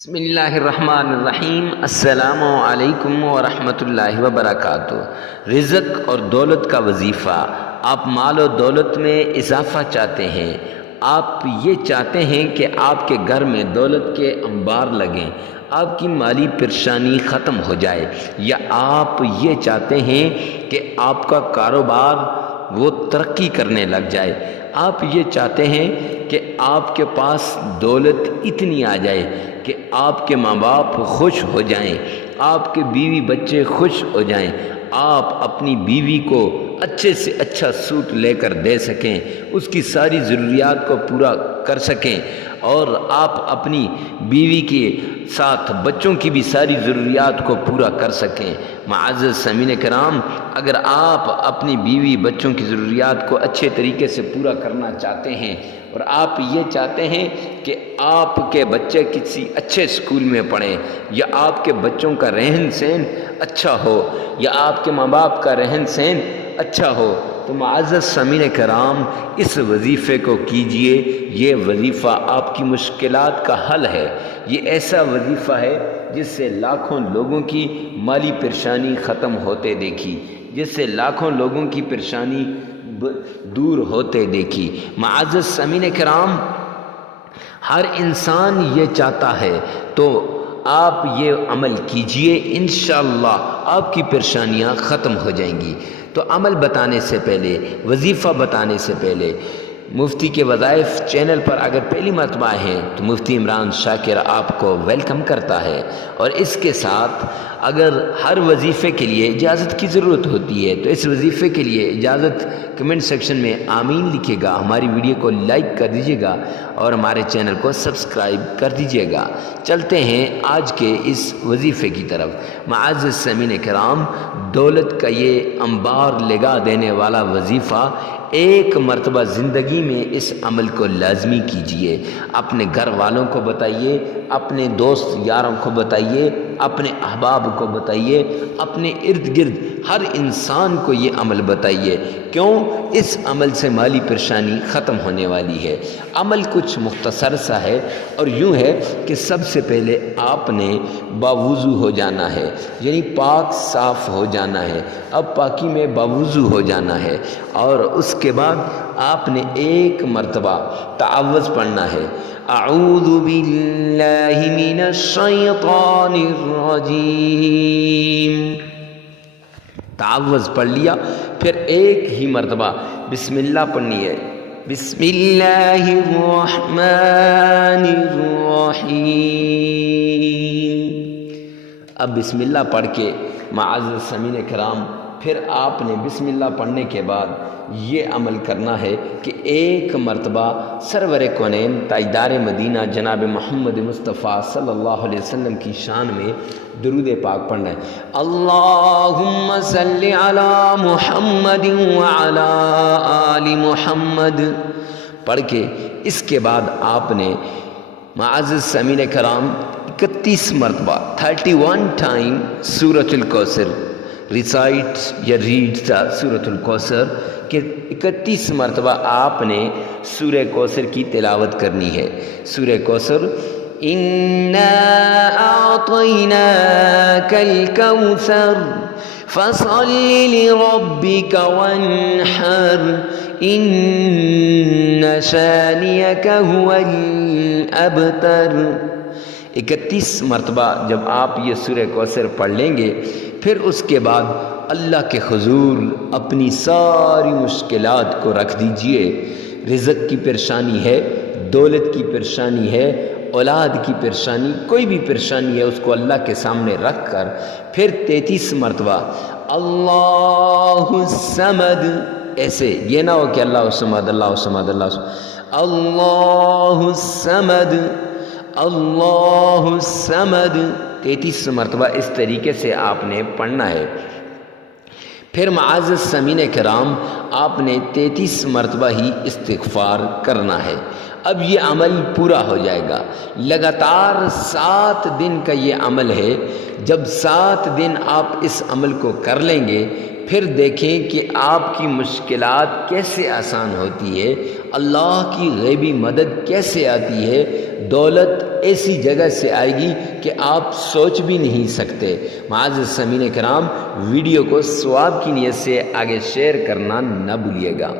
بسم اللہ الرحمن الرحیم۔ السلام علیکم ورحمۃ اللہ وبرکاتہ۔ رزق اور دولت کا وظیفہ۔ آپ مال و دولت میں اضافہ چاہتے ہیں، آپ یہ چاہتے ہیں کہ آپ کے گھر میں دولت کے انبار لگیں، آپ کی مالی پریشانی ختم ہو جائے، یا آپ یہ چاہتے ہیں کہ آپ کا کاروبار وہ ترقی کرنے لگ جائے، آپ یہ چاہتے ہیں کہ آپ کے پاس دولت اتنی آ جائے کہ آپ کے ماں باپ خوش ہو جائیں، آپ کے بیوی بچے خوش ہو جائیں، آپ اپنی بیوی کو اچھے سے اچھا سوٹ لے کر دے سکیں، اس کی ساری ضروریات کو پورا کر سکیں، اور آپ اپنی بیوی کے ساتھ بچوں کی بھی ساری ضروریات کو پورا کر سکیں۔ معزز سامعین کرام، اگر آپ اپنی بیوی بچوں کی ضروریات کو اچھے طریقے سے پورا کرنا چاہتے ہیں، اور آپ یہ چاہتے ہیں کہ آپ کے بچے کسی اچھے اسکول میں پڑھیں، یا آپ کے بچوں کا رہن سہن اچھا ہو، یا آپ کے ماں باپ کا رہن سہن اچھا ہو، تو معزز سامعین کرام اس وظیفے کو کیجئے۔ یہ وظیفہ آپ کی مشکلات کا حل ہے۔ یہ ایسا وظیفہ ہے جس سے لاکھوں لوگوں کی مالی پریشانی ختم ہوتے دیکھی، جس سے لاکھوں لوگوں کی پریشانی دور ہوتے دیکھی۔ معزز سامعین کرام، ہر انسان یہ چاہتا ہے، تو آپ یہ عمل کیجئے، انشاءاللہ آپ کی پریشانیاں ختم ہو جائیں گی۔ تو عمل بتانے سے پہلے، وظیفہ بتانے سے پہلے، مفتی کے وظائف چینل پر اگر پہلی مرتبہ ہیں تو مفتی عمران شاکر آپ کو ویلکم کرتا ہے، اور اس کے ساتھ اگر ہر وظیفے کے لیے اجازت کی ضرورت ہوتی ہے تو اس وظیفے کے لیے اجازت کمنٹ سیکشن میں آمین لکھے گا، ہماری ویڈیو کو لائک کر دیجیے گا اور ہمارے چینل کو سبسکرائب کر دیجیے گا۔ چلتے ہیں آج کے اس وظیفے کی طرف۔ معزز سامعین کرام، دولت کا یہ انبار لگا دینے والا وظیفہ، ایک مرتبہ زندگی میں اس عمل کو لازمی کیجئے۔ اپنے گھر والوں کو بتائیے، اپنے دوست یاروں کو بتائیے، اپنے احباب کو بتائیے، اپنے ارد گرد ہر انسان کو یہ عمل بتائیے۔ کیوں؟ اس عمل سے مالی پریشانی ختم ہونے والی ہے۔ عمل کچھ مختصر سا ہے، اور یوں ہے کہ سب سے پہلے آپ نے باوضو ہو جانا ہے، یعنی پاک صاف ہو جانا ہے۔ اب پاکی میں باوضو ہو جانا ہے، اور اس کے بعد آپ نے ایک مرتبہ تعوذ پڑھنا ہے۔ اعوذ باللہ من الشیطان الرجیم، تعوذ پڑھ لیا، پھر ایک ہی مرتبہ بسم اللہ پڑھنی ہے۔ بسم اللہ الرحمن الرحیم۔ اب بسم اللہ پڑھ کے معزز سامعین کرام، پھر آپ نے بسم اللہ پڑھنے کے بعد یہ عمل کرنا ہے کہ ایک مرتبہ سرور کونین تاجدار مدینہ جناب محمد مصطفیٰ صلی اللہ علیہ وسلم کی شان میں درود پاک پڑھنا ہے۔ اللہم صلی علی محمد وعلی آل محمد پڑھ کے اس کے بعد آپ نے معزز سامعین کرام 31 مرتبہ 31 ٹائم سورۃ الکوثر ریسائٹ یا ریڈ تھا سورۃ الکوثر کہ 31 مرتبہ آپ نے سورہ کوثر کی تلاوت کرنی ہے۔ سورہ کوثر، اِنَّا أَعْطَيْنَاكَ الْكَوْثَرَ فَصَلِّ لِرَبِّكَ وَانْحَرْ إِنَّ شَانِئَكَ هُوَ الْأَبْتَرُ۔ 31 مرتبہ جب آپ یہ سورہ کوثر پڑھ لیں گے، پھر اس کے بعد اللہ کے حضور اپنی ساری مشکلات کو رکھ دیجئے۔ رزق کی پریشانی ہے، دولت کی پریشانی ہے، اولاد کی پریشانی، کوئی بھی پریشانی ہے، اس کو اللہ کے سامنے رکھ کر پھر 33 مرتبہ اللہ الصمد، ایسے یہ نہ ہو کہ اللہ الصمد اللہ الصمد اللہ الصمد، اللہ الصمد اللہ الصمد 33 مرتبہ اس طریقے سے آپ نے پڑھنا ہے۔ پھر معزز سامعین کرام، آپ نے 33 مرتبہ ہی استغفار کرنا ہے۔ اب یہ عمل پورا ہو جائے گا۔ لگاتار 7 دن کا یہ عمل ہے۔ جب 7 دن آپ اس عمل کو کر لیں گے، پھر دیکھیں کہ آپ کی مشکلات کیسے آسان ہوتی ہے، اللہ کی غیبی مدد کیسے آتی ہے، دولت ایسی جگہ سے آئے گی کہ آپ سوچ بھی نہیں سکتے۔ معزز سامعین کرام، ویڈیو کو ثواب کی نیت سے آگے شیئر کرنا نہ بھولیے گا۔